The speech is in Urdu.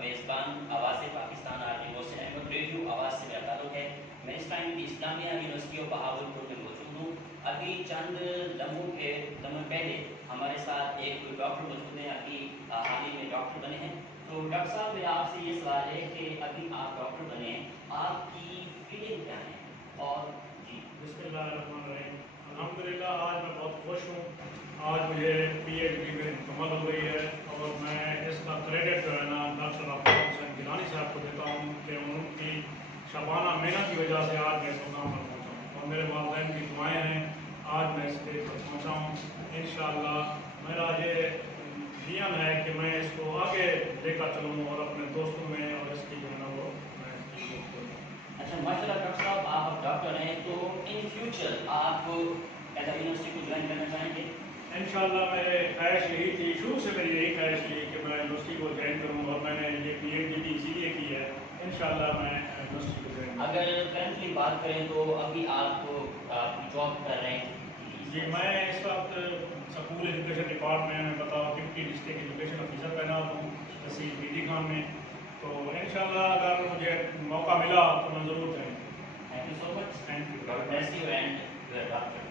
میزبان آواز پاکستان RTO سے احمد ریڈیو آواز سے میرا تعلق ہے. میں اس ٹائم بھی اسلامیہ یونیورسٹی آف بہاولپور میں موجود ہوں. ابھی چند لمحوں پہلے ہمارے ساتھ ایک ڈاکٹر موجود ہیں، ابھی حال ہی میں ڈاکٹر بنے ہیں. تو ڈاکٹر صاحب میرا آپ سے یہ سوال ہے کہ ابھی آپ ڈاکٹر بنے ہیں، آپ کی فیلنگ کیا ہے؟ اور جی بسم اللہ الرحمن الرحیم. الحمدللہ آج میں بہت خوش ہوں. آج مجھے PhD میں مکمل ہو گئی ہے اور میں اس کا کریڈٹ جو ہے نا ڈاکٹر عباس حسین گیلانی صاحب کو دیتا ہوں کہ ان کی شبانہ محنت کی وجہ سے آج میں اس مقام پر پہنچا ہوں اور میرے والدین کی دعائیں ہیں آج میں اس اسٹیج پر پہنچا ہوں. انشاءاللہ میرا یہ ویژن ہے کہ میں اس کو آگے لے کر چلوں اور اپنے دوستوں میں اور اس کی جو ہے نا وہ میں اس کی وہ کروں. اچھا ماشاء اللہ ڈاکٹر صاحب، آپ ڈاکٹر ہیں تو ان فیوچر آپ یونیورسٹی کو جوائن کرنا چاہیں گے؟ انشاءاللہ میرے خواہش یہی تھی، شروع سے میری یہی خواہش تھی کہ میں یونیورسٹی کو جوائن کروں اور میں نے یہ PhD بھی اسی لیے کی ہے. انشاءاللہ میں یونیورسٹی کو جوائن. اگر کرنٹلی بات کریں تو ابھی آپ جاب کر رہے ہیں؟ جی میں اس وقت سکول ایجوکیشن ڈپارٹمنٹ میں بتاؤ ڈپٹی ڈسٹرکٹ ایجوکیشن آفیسر تعینات ہوں تحصیل بیدی خان میں. تو انشاءاللہ اگر مجھے موقع ملا تو میں ضرور جائیں. Thank you so much. Thank you. God bless you and you are a doctor.